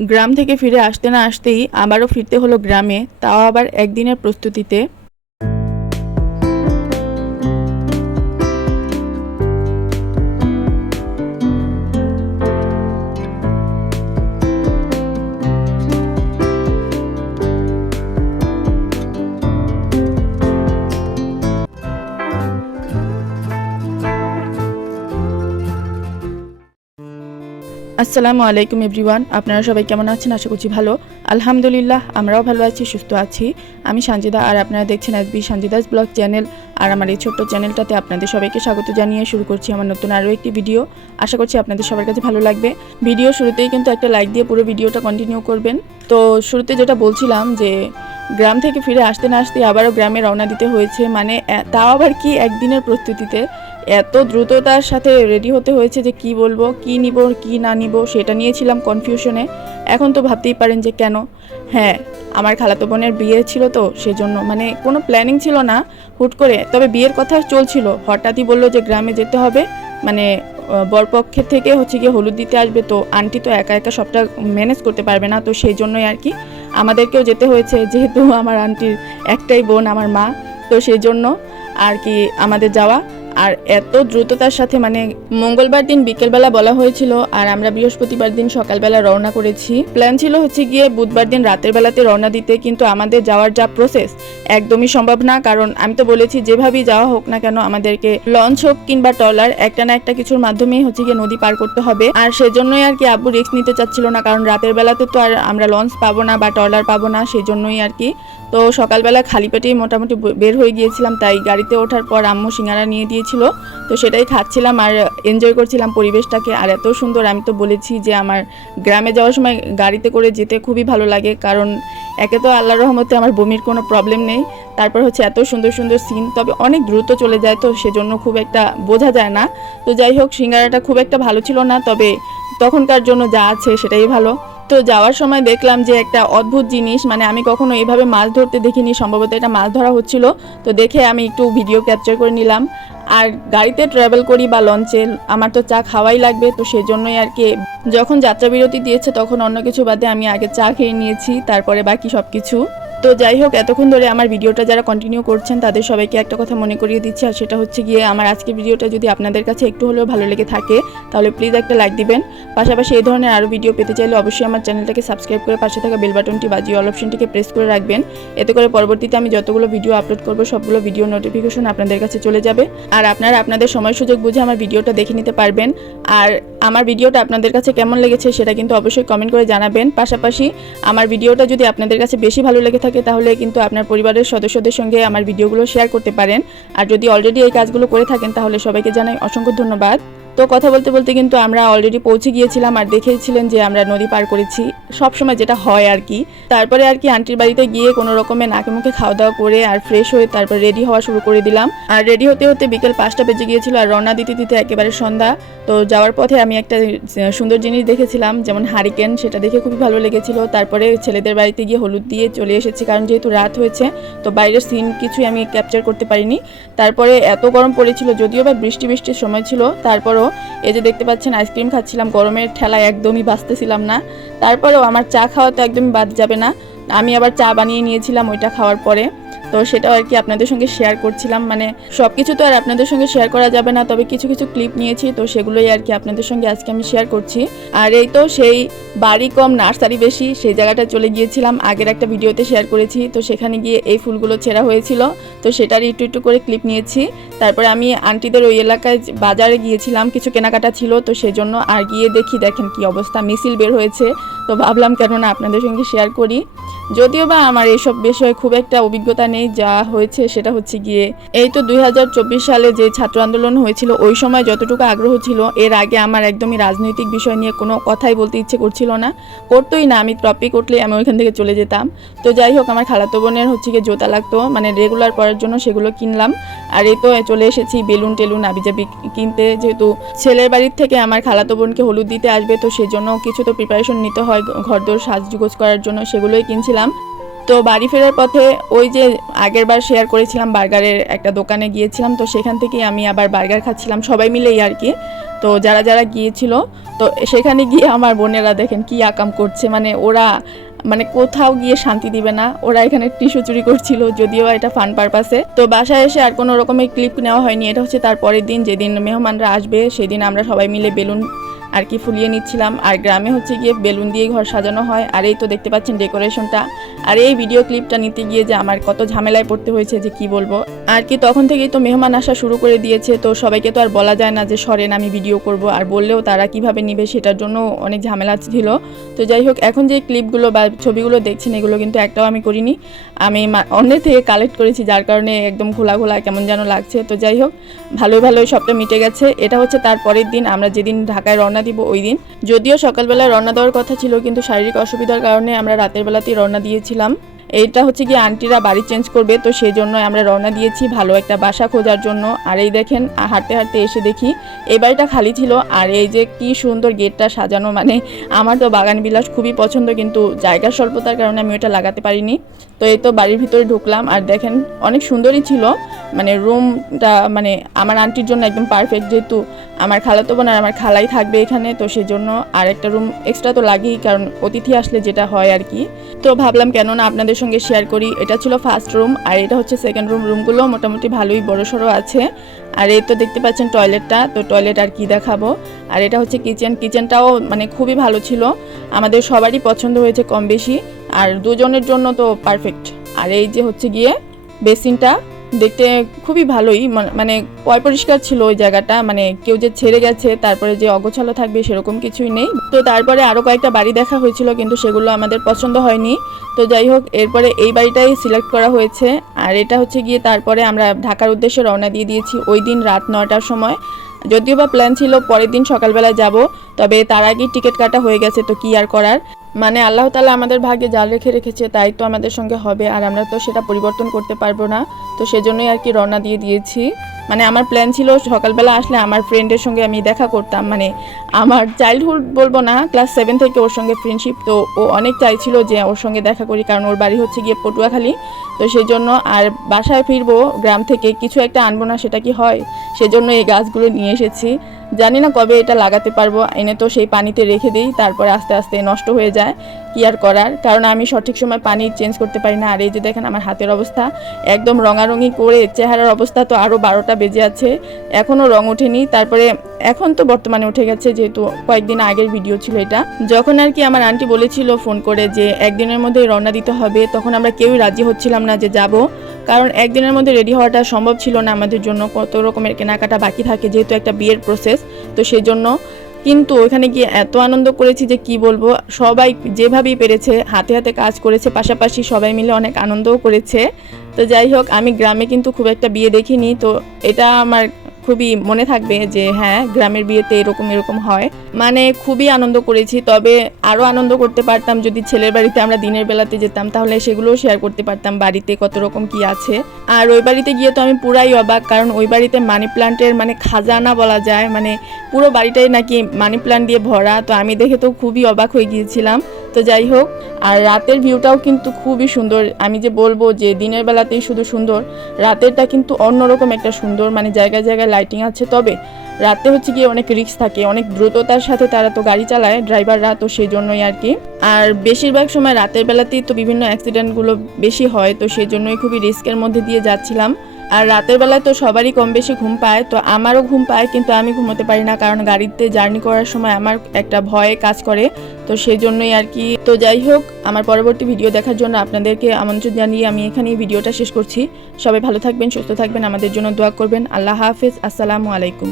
গ্রাম থেকে ফিরে আসতে না আসতেই আবারও ফিরতে হলো গ্রামে তাও আবার একদিনের প্রস্তুতিতে। আসসালামু আলাইকুম এভরিওয়ান, আপনারা সবাই কেমন আছেন? আশা করছি ভালো। আলহামদুলিল্লাহ, আমরাও ভালো আছি, সুস্থ আছি। আমি সঞ্জিদা আর আপনারা দেখছেন এসবি সঞ্জিদাস ব্লগ চ্যানেল। আর আমার এই ছোট্ট চ্যানেলটাতে আপনাদের সবাইকে স্বাগত জানিয়ে শুরু করছি আমার নতুন আরও একটি ভিডিও। আশা করছি আপনাদের সবার কাছে ভালো লাগবে। ভিডিও শুরুতেই কিন্তু একটা লাইক দিয়ে পুরো ভিডিওটা কন্টিনিউ করবেন। তো শুরুতে যেটা বলছিলাম যে, গ্রাম থেকে ফিরে আসতে না আসতে আবারও গ্রামে রওনা দিতে হয়েছে। মানে তাও আবার কি একদিনের প্রস্তুতিতে? এত দ্রুততার সাথে রেডি হতে হয়েছে যে কি বলব, কি নিব, কি না নিব, সেটা নিয়েছিলাম কনফিউশনে এখন তো ভাবতেই পারেন যে কেন? হ্যাঁ আমার খালাতো বোনের বিয়ে ছিল তো, সেজন্য মানে কোনো প্ল্যানিং ছিল না হুট করে। তবে বিয়ের কথা চলছিল, হঠাৎই বলল যে গ্রামে যেতে হবে। মানে বরপক্ষের থেকে হচ্ছে গিয়ে হলুদ দিতে আসবে তো, আন্টি তো একা একা সবটা ম্যানেজ করতে পারবে না, তো সেই জন্যই আর কি আমাদেরকেও যেতে হয়েছে, যেহেতু আমার আন্টির একটাই বোন, আমার মা। তো সেই জন্য আর কি আমাদের যাওয়া। আর এত দ্রুততার সাথে মানে মঙ্গলবার দিন বিকেলবেলা বলা হয়েছিল আর আমরা বৃহস্পতিবার দিন সকালবেলা রওনা করেছি। প্ল্যান ছিল হচ্ছে গিয়ে বুধবার দিন রাতের বেলাতে রওনা দিতে, কিন্তু আমাদের যাওয়ার যা প্রসেস একদমই সম্ভব না, কারণ আমি তো বলেছি যেভাবেই যাওয়া হোক না কেন আমাদেরকে লঞ্চ হোক কিংবা ট্রলার একটা না একটা কিছুর মাধ্যমেই হচ্ছে গিয়ে নদী পার করতে হবে। আর সেজন্যই আর কি আব্বু রিস্ক নিতে চাচ্ছিল না, কারণ রাতের বেলাতে তো আর আমরা লঞ্চ পাবো না বা ট্রলার পাবো না, সেজন্যই আর কি তো সকালবেলা খালি পেটেই মোটামুটি বের হয়ে গিয়েছিলাম, তাই গাড়িতে ওঠার পর আম্মু সিঙ্গারা নিয়ে দিয়েছিল। তো সেটাই খাচ্ছিলাম আর এনজয় করছিলাম পরিবেশটাকে। আর এত সুন্দর আমি তো বলেছি যে আমার গ্রামে যাওয়ার সময় গাড়িতে করে যেতে খুবই ভালো লাগে, কারণ একে তো আল্লাহর রহমতে আমার বমির কোনো প্রবলেম নেই। তারপর হচ্ছে এত সুন্দর সুন্দর সিন তবে অনেক দ্রুত চলে যায় তো, সেজন্য খুব একটা বোঝা যায় না। তো যাই হোক, সিঙ্গারাটা খুব একটা ভালো ছিল না, তবে তখনকার জন্য যা আছে সেটাই ভালো। তো যাওয়ার সময় দেখলাম যে একটা অদ্ভুত জিনিস মানে আমি কখনো এভাবে মাছ ধরতে দেখিনি, সম্ভবত এটা মাছ ধরা হচ্ছিল। তো দেখে আমি একটু ভিডিও ক্যাপচার করে নিলাম। আর গাড়িতে ট্রাভেল করি বা লঞ্চে আমার তো চা খাওয়াই লাগবে, তো সেজন্যই আর কি। যখন যাত্রা বিরতি দিয়েছে, তখন অন্য কিছু বাদে আমি আগে চা খেয়ে নিয়েছি, তারপরে বাকি সব কিছু তো যাই হোক, এতক্ষণ ধরে আমার ভিডিওটা যারা কন্টিনিউ করছেন, তাদের সবাইকে একটা কথা মনে করিয়ে দিচ্ছি, আর সেটা হচ্ছে গিয়ে আমার আজকে ভিডিওটা যদি আপনাদের কাছে একটু হলেও ভালো লেগে থাকে, তাহলে প্লিজ একটা লাইক দিবেন। পাশাপাশি এই ধরনের আরও ভিডিও পেতে চাইলে অবশ্যই আমার চ্যানেলটাকে সাবস্ক্রাইব করে পাশে থাকা বেল বাটনটি বাজিয়ে অল অপশনটিকে প্রেস করে রাখবেন। এতে করে পরবর্তীতে আমি যতগুলো ভিডিও আপলোড করব, সবগুলো ভিডিও নোটিফিকেশন আপনাদের কাছে চলে যাবে। আর আপনারা আপনাদের সময় সুযোগ বুঝে আমার ভিডিওটা দেখে নিতে পারবেন। আর আমার ভিডিওটা আপনাদের কাছে কেমন লেগেছে, সেটা কিন্তু অবশ্যই কমেন্ট করে জানাবেন। পাশাপাশি আমার ভিডিওটা যদি আপনাদের কাছে বেশি ভালো লেগে থাকে তাহলে কিন্তু আপনার পরিবারের সদস্যদের সঙ্গে আমার ভিডিওগুলো শেয়ার করতে পারেন। আর যদি অলরেডি এই কাজগুলো করে থাকেন তাহলে সবাইকে জানাই অসংখ্য ধন্যবাদ। তো কথা বলতে বলতে কিন্তু আমরা অলরেডি পৌঁছে গিয়েছিলাম আর দেখেছিলেন যে আমরা নদী পার করেছি। সব সময় যেটা হয় আর কি। তারপরে আর কি আন্টির বাড়িতে গিয়ে কোনো রকমে নাকে মুখে খাওয়া দাওয়া করে আর ফ্রেশ হয়ে তারপর রেডি হওয়া শুরু করে দিলাম। আর রেডি হতে হতে বিকেল পাঁচটা বেজে গিয়েছিল আর রওনা দিতে দিতে একেবারে সন্ধ্যা। তো যাওয়ার পথে আমি একটা সুন্দর জিনিস দেখেছিলাম, যেমন হারিকেন সেটা দেখে খুবই ভালো লেগেছিল। তারপরে ছেলেদের বাড়িতে গিয়ে হলুদ দিয়ে চলে এসেছি, কারণ যেহেতু রাত হয়েছে, তো বাইরের সিন কিছুই আমি ক্যাপচার করতে পারিনি। তারপরে এত গরম পড়েছিল, যদিও বা বৃষ্টি বৃষ্টির সময় ছিল তারপরও এই যে দেখতে পাচ্ছেন আইসক্রিম খাচ্ছিলাম, গরমের ঠেলায় একদমই বাঁচতেছিলাম না। তারপরেও আমার চা খাওয়া তো একদমই বাদ যাবে না। আমি আবার চা বানিয়ে নিয়েছিলাম, ওইটা খাওয়ার পরে। তো সেটাও আর কি আপনাদের সঙ্গে শেয়ার করছিলাম। মানে সব কিছু তো আর আপনাদের সঙ্গে শেয়ার করা যাবে না, তবে কিছু কিছু ক্লিপ নিয়েছি, তো সেগুলোই আর কি আপনাদের সঙ্গে আজকে আমি শেয়ার করছি। আর এই তো সেই বাড়ি কম নার্সারি বেশি, সেই জায়গাটা চলে গিয়েছিলাম। আগের একটা ভিডিওতে শেয়ার করেছি, তো সেখানে গিয়ে এই ফুলগুলো ছেঁড়া হয়েছিল। তো সেটার একটু একটু করে ক্লিপ নিয়েছি। তারপরে আমি আন্টিদের ওই এলাকায় বাজারে গিয়েছিলাম, কিছু কেনাকাটা ছিল, তো সেজন্য আর গিয়ে দেখি, দেখেন কি অবস্থা, মিছিল বের হয়েছে। তো ভাবলাম কেননা আপনাদের সঙ্গে শেয়ার করি। যদিও বা আমার এইসব বিষয়ে খুব একটা অভিজ্ঞতা নেই যা হয়েছে সেটা হচ্ছে গিয়ে, এই তো দুই হাজার চব্বিশ সালে যে ছাত্র আন্দোলন হয়েছিল, ওই সময় যতটুকু আগ্রহ ছিল, এর আগে আমার একদমই রাজনৈতিক বিষয় নিয়ে কোনো কথাই বলতে ইচ্ছে করছিল না। করতোই না, আমি টপিক উঠলে আমি ওইখান থেকে চলে যেতাম। তো যাই হোক, আমার খালাতো বোনের হচ্ছে গিয়ে জোতা লাগতো মানে রেগুলার পরার জন্য সেগুলো কিনলাম। আর এই তো চলে এসেছি বেলুন টেলুন আবিজাবি কিনতে, যেহেতু ছেলের বাড়ির থেকে আমার খালাতো বোনকে হলুদ দিতে আসবে, তো সেজন্য কিছু তো প্রিপারেশন নিতে হয়, ঘরদোর সাজগুজ করার জন্য সেগুলোই কিনছিলাম। তো বাড়ি ফেরার পথে ওই যে আগের বার শেয়ার করেছিলাম বার্গারের একটা দোকানে গিয়েছিলাম, তো সেখান থেকেই আমি আবার বার্গার খাচ্ছিলাম, সবাই মিলেই আর কি। তো যারা যারা গিয়েছিল, তো সেখানে গিয়ে আমার বোনেরা দেখেন কি আকাম করছে মানে ওরা মানে কোথাও গিয়ে শান্তি দিবে না, ওরা এখানে টিস্যু চুরি করছিল, যদিও এটা ফান পারপাসে তো বাসায় এসে আর কোনো রকমের ক্লিপ নেওয়া হয়নি, এটা হচ্ছে তার পরের দিন, যেদিন মেহমানরা আসবে, সেদিন আমরা সবাই মিলে বেলুন আর কি ফুলিয়ে নিচ্ছিলাম। আর গ্রামে হচ্ছে গিয়ে বেলুন দিয়ে ঘর সাজানো হয়। আর এই তো দেখতে পাচ্ছেন ডেকোরেশনটা। আর এই ভিডিও ক্লিপটা নিতে গিয়ে যে আমার কত ঝামেলায় পড়তে হয়েছে যে কি বলব। আর কি তখন থেকেই তো মেহমান আসা শুরু করে দিয়েছে। তো সবাইকে তো আর বলা যায় না যে সরেন আমি ভিডিও করব। আর বললেও তারা কীভাবে নিবে সেটার জন্য অনেক ঝামেলা ছিল। তো যাই হোক, এখন যে ক্লিপগুলো বা ছবিগুলো দেখছেন, এগুলো কিন্তু একটাও আমি করিনি। আমি অন্যের থেকে কালেক্ট করেছি, যার কারণে একদম খোলা খোলা কেমন যেন লাগছে। তো যাই হোক, ভালোই ভালোই সবটা মিটে গেছে। এটা হচ্ছে তার পরের দিন। আমরা যেদিন ঢাকায় রওনা দিব ওই দিন। যদিও সকালবেলা রওনা দেওয়ার কথা ছিল, কিন্তু শারীরিক অসুবিধার কারণে আমরা রাতের বেলাতেই রওনা দিয়েছিলাম। এইটা হচ্ছে কি আন্টিরা বাড়ি চেঞ্জ করবে, তো সেই জন্য আমরা রওনা দিয়েছি ভালো একটা বাসা খোঁজার জন্য। আর এই দেখেন হাঁটতে হাঁটতে এসে দেখি, এই বাড়িটা খালি ছিল। আর এই যে কি সুন্দর গেটটা সাজানো মানে আমার তো বাগান বিলাস খুবই পছন্দ, কিন্তু জায়গার স্বল্পতার কারণে আমি ওটা লাগাতে পারিনি। তো এই তো বাড়ির ভিতরে ঢুকলাম। আর দেখেন, অনেক সুন্দরই ছিল। মানে রুমটা মানে আমার আন্টির জন্য একদম পারফেক্ট যেহেতু আমার খালাতো বোন আর আমার খালাই থাকবে এখানে, তো সেই জন্য আর একটা রুম এক্সট্রা তো লাগেই, কারণ অতিথি আসলে যেটা হয় আর কি। তো ভাবলাম কেননা আপনাদের সঙ্গে শেয়ার করি। এটা ছিল ফার্স্ট রুম আর এটা হচ্ছে সেকেন্ড রুম রুমগুলো মোটামুটি ভালোই বড় সড়ো আছে। আর এই তো দেখতে পাচ্ছেন টয়লেটটা তো টয়লেট আর কি দেখাবো? আর এটা হচ্ছে কিচেন কিচেনটাও মানে খুবই ভালো ছিল। আমাদের সবারই পছন্দ হয়েছে কম বেশি। আর দুজনের জন্য তো পারফেক্ট আর এই যে হচ্ছে গিয়ে বেসিনটা দেখতে খুবই ভালোই। মানে পয় পরিষ্কার ছিল ওই জায়গাটা। মানে কেউ যে ছেড়ে গেছে, তারপরে যে অগোছালো থাকবে সেরকম কিছুই নেই। তো তারপরে আরও কয়েকটা বাড়ি দেখা হয়েছিল, কিন্তু সেগুলো আমাদের পছন্দ হয়নি। তো যাই হোক, এরপরে এই বাড়িটাই সিলেক্ট করা হয়েছে। আর এটা হচ্ছে গিয়ে তারপরে আমরা ঢাকার উদ্দেশ্যে রওনা দিয়ে দিয়েছি ওই দিন রাত নটার সময়। যদিও বা প্ল্যান ছিল পরের দিন সকালবেলা যাব, তবে তার আগেই টিকিট কাটা হয়ে গেছে, তো কি আর করার? মানে আল্লাহ তালা আমাদের ভাগ্যে জাল রেখে রেখেছে, তাই তো আমাদের সঙ্গে হবে, আর আমরা তো সেটা পরিবর্তন করতে পারব না। তো সেজন্যই আর কি রওনা দিয়ে দিয়েছি। মানে আমার প্ল্যান ছিল সকালবেলা আসলে আমার ফ্রেন্ডের সঙ্গে আমি দেখা করতাম মানে আমার চাইল্ডহুড বলব না ক্লাস সেভেন থেকে ওর সঙ্গে ফ্রেন্ডশিপ তো ও অনেক চাইছিল যে ওর সঙ্গে দেখা করি, কারণ ওর বাড়ি হচ্ছে গিয়ে পটুয়াখালী। তো সেই জন্য আর বাসায় ফিরবো, গ্রাম থেকে কিছু একটা আনব না, সেটা কি হয়? সেজন্য এই গাছগুলো নিয়ে এসেছি। জানি না কবে এটা লাগাতে পারব। এনে তো সেই পানিতে রেখে দিই, তারপরে আস্তে আস্তে নষ্ট হয়ে যায়। কি আর করার? কারণ আমি সঠিক সময় পানি চেঞ্জ করতে পারি না। আর এই যে দেখেন আমার হাতের অবস্থা, একদম রঙারঙি করে চেহারার অবস্থা তো আরও বারোটা বেজে আছে। এখনও রং ওঠেনি। তারপরে এখন তো বর্তমানে উঠে গেছে, যেহেতু কয়েকদিন আগের ভিডিও ছিল এটা। যখন আর কি আমার আন্টি বলেছিল ফোন করে যে, একদিনের মধ্যে রওনা দিতে হবে। তখন আমরা কেউই রাজি হচ্ছিলাম না যে যাব। কারণ একদিনের মধ্যে রেডি হওয়াটা সম্ভব ছিল না আমাদের জন্য। কত রকমের কেনাকাটা বাকি থাকে, যেহেতু একটা বিয়ের প্রসেস তো সেই জন্য কিন্তু ওখানে গিয়ে এত আনন্দ করেছি যে কি বলব, সবাই যেভাবেই পেরেছে, হাতে হাতে কাজ করেছে, পাশাপাশি সবাই মিলে অনেক আনন্দও করেছে। তো যাই হোক, আমি গ্রামে কিন্তু খুব একটা বিয়ে দেখিনি, তো এটা আমার খুবই মনে থাকবে যে হ্যাঁ গ্রামের বিয়েতে এরকম এরকম হয়। মানে খুবই আনন্দ করেছি, তবে আরও আনন্দ করতে পারতাম যদি ছেলের বাড়িতে আমরা দিনের বেলাতে যেতাম, তাহলে সেগুলোও শেয়ার করতে পারতাম বাড়িতে কত রকম কি আছে। আর ওই বাড়িতে গিয়ে তো আমি পুরাই অবাক, কারণ ওই বাড়িতে মানি প্লান্টের মানে খাজানা বলা যায় মানে পুরো বাড়িটাই নাকি মানি প্লান্ট দিয়ে ভরা, তো আমি দেখে তো খুবই অবাক হয়ে গিয়েছিলাম। তো যাই হোক, আর রাতের ভিউটাও কিন্তু খুবই সুন্দর। আমি যে বলব যে দিনের বেলাতেই শুধু সুন্দর, রাতেরটা কিন্তু অন্যরকম একটা সুন্দর মানে জায়গায় জায়গায় লাইটিং আছে। তবে রাতে হচ্ছে গিয়ে অনেক রিস্ক থাকে, অনেক দ্রুততার সাথে তারা তো গাড়ি চালায় ড্রাইভাররা তো সেই জন্যই আর কি। আর বেশিরভাগ সময় রাতের বেলাতেই তো বিভিন্ন অ্যাক্সিডেন্টগুলো বেশি হয়, তো সেই জন্যই খুবই রিস্কের মধ্যে দিয়ে যাচ্ছিলাম। আর রাতের বেলায় তো সবারই কম বেশি ঘুম পায়, তো আমারও ঘুম পায়, কিন্তু আমি ঘুমোতে পারি না কারণ গাড়িতে জার্নি করার সময় আমার একটা ভয়ে কাজ করে, তো সেই জন্যই আর কি। তো যাই হোক, আমার পরবর্তী ভিডিও দেখার জন্য আপনাদেরকে আমন্ত্রণ জানিয়ে আমি এখানেই ভিডিওটা শেষ করছি। সবাই ভালো থাকবেন, সুস্থ থাকবেন, আমাদের জন্য দোয়া করবেন। আল্লাহ হাফিজ, আসসালামু আলাইকুম।